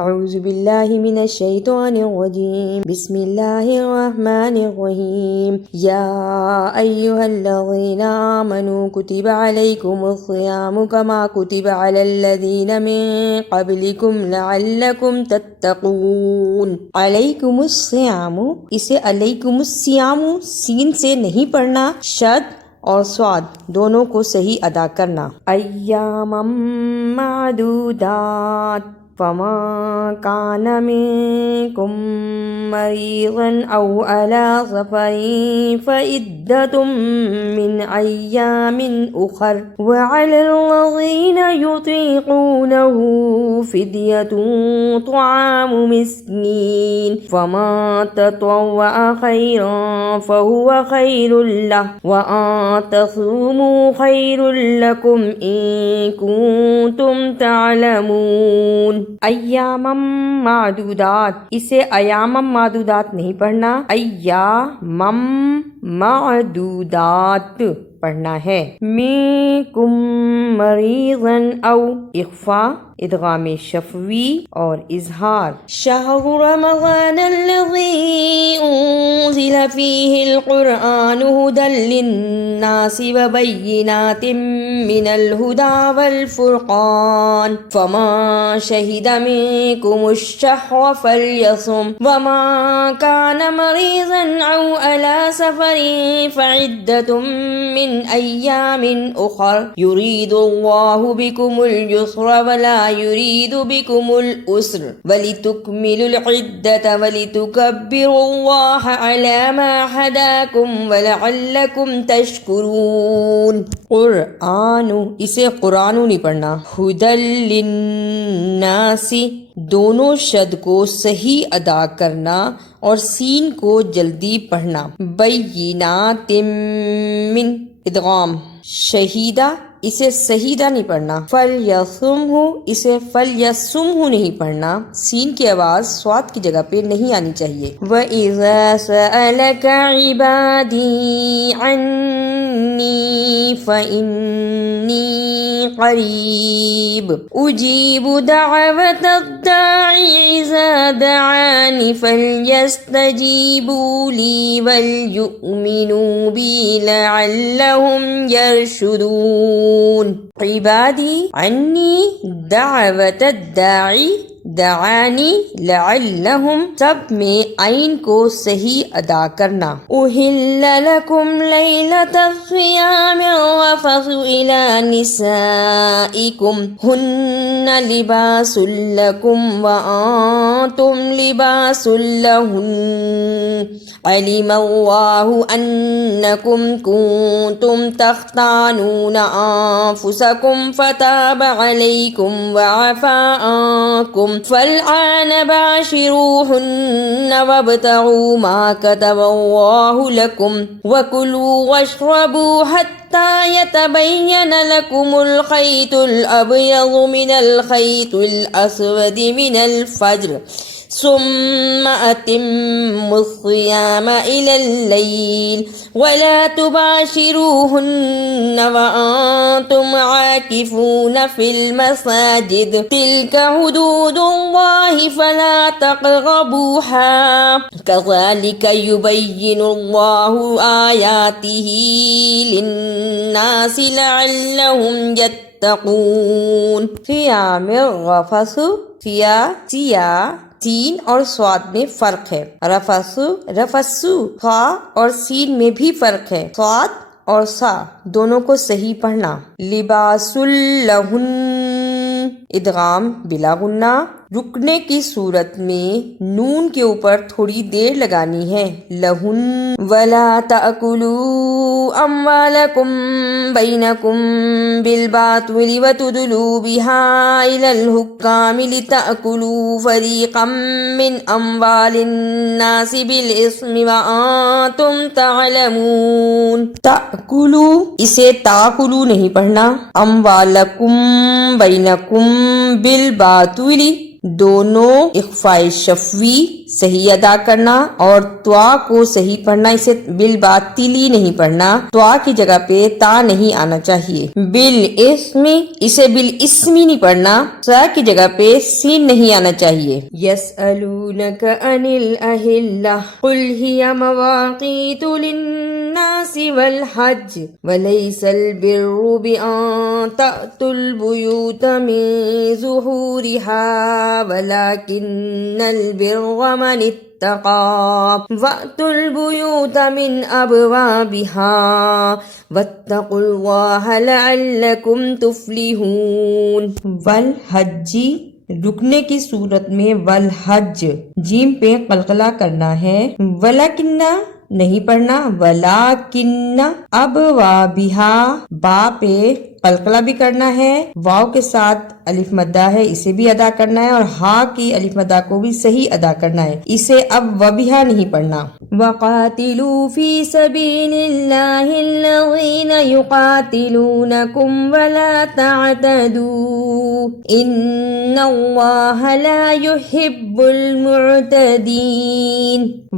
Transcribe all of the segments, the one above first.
اعوذ باللہ من الشیطان الرجیم بسم اللہ الرحمن الرحیم یا ایہا الذین آمنوا کتب علیکم الصیام کما کتب علی الذین من قبلکم لعلکم تتقون۔ علیکم الصیام، اسے علیکم الصیام سین سے نہیں پڑھنا، شد اور صاد دونوں کو صحیح ادا کرنا۔ ایاما معدودات فَمَن كَانَ مِنكُم مَّرِيضًا أَوْ عَلَىٰ سَفَرٍ فَعِدَّةٌ مِّنْ أَيَّامٍ أُخَرَ وَعَلَى الَّذِينَ يُطِيقُونَهُ فِدْيَةٌ طَعَامُ مِسْكِينٍ فَمَن تَطَوَّعَ خَيْرًا فَهُوَ خَيْرٌ لَّهُ وَأَن تَصُومُوا خَيْرٌ لَّكُمْ إِن كُنتُمْ تعلمون۔ ایامم معدودات، اسے ایامم معدودات نہیں پڑھنا، ایامم معدودات پڑھنا ہے۔ منکم مریضن او، اخفا، ادغام شفوی اور اظہار۔ شہر رمضان الذی انزل فیہ القرآن ھدی للناس وبینات من الھدی والفرقان فمن شہد منکم الشہر فلیصم ومن کان مریضا او علی سفر فعدۃ من ایام اخر یرید اللہ بکم اليسر ولا يريد بكم العسر ولتكملوا العدة ولتكبروا الله على ما هداكم ولعلكم تشكرون۔ قرآن، اسے قرآن نہیں پڑھنا، ہدی للناس دونوں شد کو صحیح ادا کرنا اور سین کو جلدی پڑھنا۔ بینات من، ادغام شہیدہ، اسے سہیدہ نہیں پڑھنا۔ فلیصمہ، اسے فلیصمہ نہیں پڑھنا، سین کی آواز صاد کی جگہ پہ نہیں آنی چاہیے۔ وَإِذَا سَأَلَكَ عِبَادِي عَنِّي فَإِنِّي قَرِيبٌ أُجِيبُ دَعْوَةَ الدَّاعِ إِذَا دَعَانِ فَلْيَسْتَجِيبُوا لِي وَلْيُؤْمِنُوا بِي لَعَلَّهُمْ يَرْشُدُونَ۔ عبادی عنی دعوت الداعی دعانی لعلہم، سب میں عین کو صحیح ادا کرنا۔ احل لکم لیلۃ الصیام الرفث الی نسائکم ہن لباس لکم وانتم لباس لہن علم اللہ انکم کنتم تختانون انفسکم فتاب علیکم وعفا عنکم فالآن باشروهن وابتغوا ما كتب الله لكم وكلوا واشربوا حتى يتبين لكم الخيط الأبيض من الخيط الأسود من الفجر ثم أتموا الصيام إلى الليل ولا تباشروهن وأنتم عاكفون في المساجد تلك حدود الله فلا تقربوها كذلك يبين الله آياته للناس لعلهم يتقون۔ قیام الرفث، سیا سین اور صاد میں فرق ہے۔ رفسو خا اور سین میں بھی فرق ہے، صاد اور سا دونوں کو صحیح پڑھنا۔ لباس لہن، ادغام بلا غنہ، رکنے کی صورت میں نون کے اوپر تھوڑی دیر لگانی ہے۔ لہن ولا تأکلوا اموالکم بینکم بالباطل وتدلوا بها الى الحکام لتأکلوا فریقا من اموال الناس بالاسم وانتم تعلمون۔ تأکلوا، اسے تاکلوا نہیں پڑھنا۔ اموالکم بینکم بالباطل، دونوں اخفاء شفوی صحیح ادا کرنا اور توا کو صحیح پڑھنا، اسے بالباطلی نہیں پڑھنا، توا کی جگہ پہ تا نہیں آنا چاہیے۔ بالاسم، اسے بالاسمی نہیں پڑھنا، سا کی جگہ پہ سین نہیں آنا چاہیے۔ یسألونک عن الأہلہ قل ہی مواقیت للناس والحج ولیس البر بأن تأتوا البیوت من ظہورها ولكن البر من اتقى وأتوا البيوت من أبوابها واتقوا الله لعلكم تفلحون۔ والحج رکنے کی صورت میں والحج جیم پہ قلقلہ کرنا ہے، ولیکن نہیں پڑھنا، ولیکن ابوابہا با پہ قلقلہ بھی کرنا ہے، واو کے ساتھ الف مدہ ہے، اسے بھی ادا کرنا ہے، اور ہا کی الف مدہ کو بھی صحیح ادا کرنا ہے، اسے اب وبہا نہیں پڑھنا۔ وَقَاتِلُوا فِي سَبِيلِ اللَّهِ الَّذِينَ يُقَاتِلُونَكُمْ وَلَا تَعْتَدُوا إِنَّ اللَّهَ لَا يُحِبُّ الْمُعْتَدِينَ۔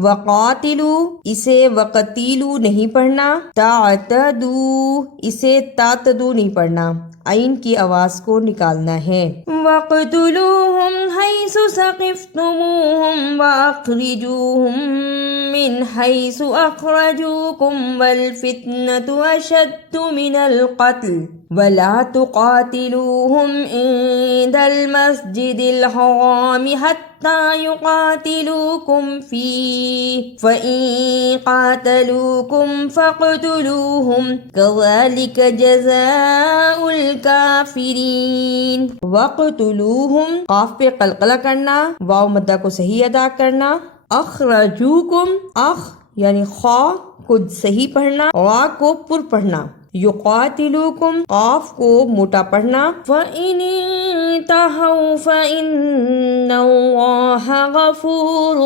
وَقَاتِلُوا اسے وَقَتِلُوا نہیں پڑھنا، تَعْتَدُوا اسے تَعْتَدُوا نہیں پڑھنا، عین کی آواز کو نکالنا ہے۔ وَاقْتُلُوهُمْ حَيْثُ ثَقِفْتُمُوهُمْ وَأَخْرِجُوهُمْ مِنْ حَيْثُ أَخْرَجُوكُمْ وَالْفِتْنَةُ أَشَدُّ مِنَ الْقَتْلِ وَلَا تُقَاتِلُوهُمْ عِندَ الْمَسْجِدِ الْحَرَامِ حَتَّى يُقَاتِلُوكُمْ فِيهِ فَإِن قَاتَلُوكُمْ فَاقْتُلُوهُمْ كَذَلِكَ جَزَاءُ الْكَافِرِينَ۔ وَاقْتُلُوهُمْ قاف پہ قلقلہ کرنا، واو مدہ کو صحیح ادا کرنا، اخرجوکم اخ یعنی خا کو صحیح پڑھنا، وا کو پر پڑھنا، یقاتلوکم قاف کو موٹا پڑھنا۔ فَإِنِ انتہوا فَإِنَّ اللَّهَ غَفُورٌ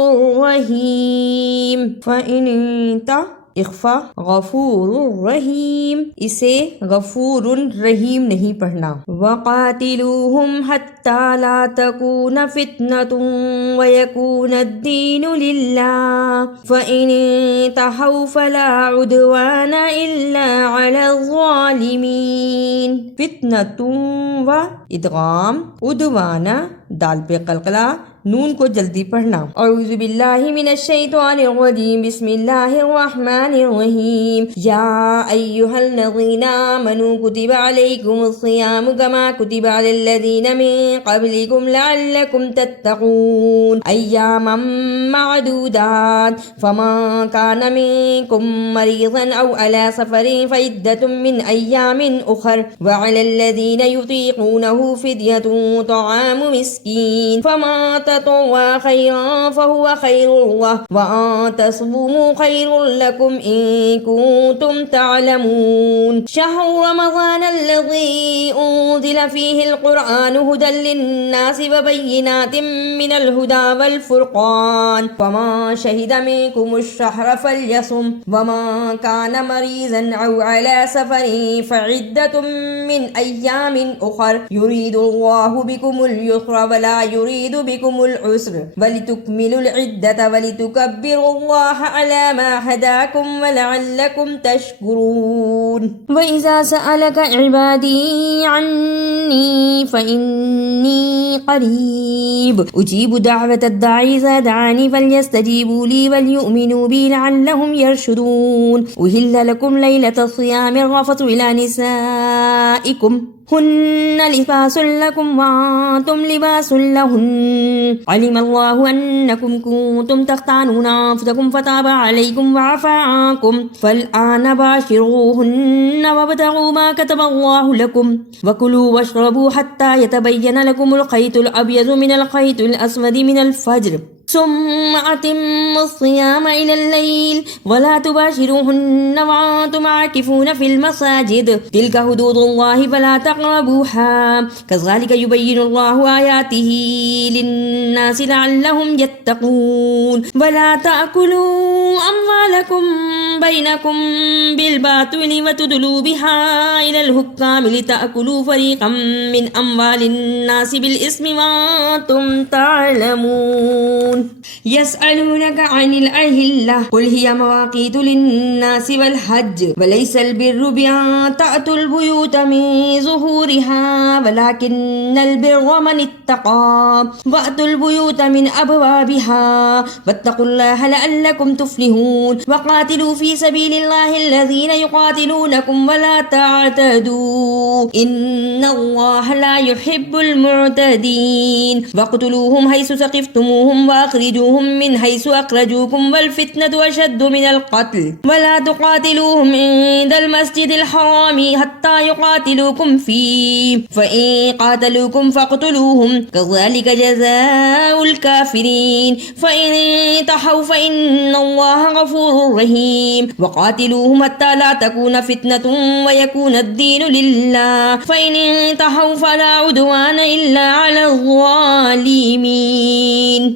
رَحِيمٌ۔ فَإِنِ انتہوا اخفا غفور رحیم، اسے غفور رحیم نہیں پڑھنا۔ وَقَاتِلُوهُمْ حَتَّى لَا تَكُونَ فِتْنَةٌ وَيَكُونَ الدِّينُ لِلَّهِ فَإِنِ انتَهَوْا فَلَا عُدْوَانَ إِلَّا عَلَى الظَّالِمِينَ۔ فتنة و ادغام، عدوانہ دال پہ قلقلہ، نون کو جلدی پڑھنا۔ اعوذ باللہ من الشیطان الرجیم، بسم اللہ الرحمن الرحیم۔ یا ایہا الذین آمنوا کتب علیکم الصیام کما کتب علی الذین من قبلکم لعلکم تتقون ایاما معدودات فمن کان منکم مریضا او علی سفر فعدۃ من ایام اخر وعلی الذین یطیقونہ فدیۃ طعام مسکین فمن تطوع خيرا فهو خير له وأن تصوموا خير لكم إن كنتم تعلمون شهر رمضان الذي أنزل فيه القرآن هدى للناس وبينات من الهدى والفرقان فمن شهد منكم الشهر فليصم ومن كان مريضا أو على سفر فعدة من أيام أخر يريد الله بكم اليسر ولا يريد بكم العسر ولتكملوا العدة ولتكبروا الله على ما هداكم ولعلكم تشكرون وإذا سألك عبادي عني فإني قريب أجيب دعوة الداعي إذا دعاني فليستجيبوا لي وليؤمنوا بي لعلهم يرشدون أهل لكم ليلة الصيام الرفث إلى نسائكم هن لباس لكم وأنتم لباس لهن علم الله أنكم كنتم تختانون أنفسكم فتاب عليكم وعفى عنكم فالآن باشروهن وابتغوا ما كتب الله لكم وكلوا واشربوا حتى يتبين لكم الخيط الأبيض من الخيط الأسود من الفجر ثم أتموا الصيام إلى الليل ولا تباشروهن وأنتم عاكفون في المساجد تلك حدود الله فلا تقربوها كذلك يبين الله آياته للناس لعلهم يتقون ولا تأكلوا أموالكم بينكم بالباطل وتدلوا بها إلى الحكام لتأكلوا فريقا من أموال الناس بالإثم وأنتم تعلمون يسألونك عن الأهلة قل هي مواقيت للناس والحج وليس البر بأن تأتوا البيوت من ظهورها ولكن البر من اتقى وأتوا البيوت من أبوابها واتقوا الله لعلكم تفلحون وقاتلوا في سبيل الله الذين يقاتلونكم ولا تعتدوا إن الله لا يحب المعتدين واقتلوهم حيث ثقفتموهم وأخرجوهم من حيث أخرجوكم والفتنة أشد من القتل ولا تقاتلوهم عند المسجد الحرام حتى يقاتلوكم فيه فإن قاتلوكم فاقتلوهم كذلك جزاء الكافرين فإن انتهوا فإن الله غفور رحيم وقاتلوهم حتى لا تكون فتنة ويكون الدين لله فإن انتهوا فلا عدوان إلا على الظالمين।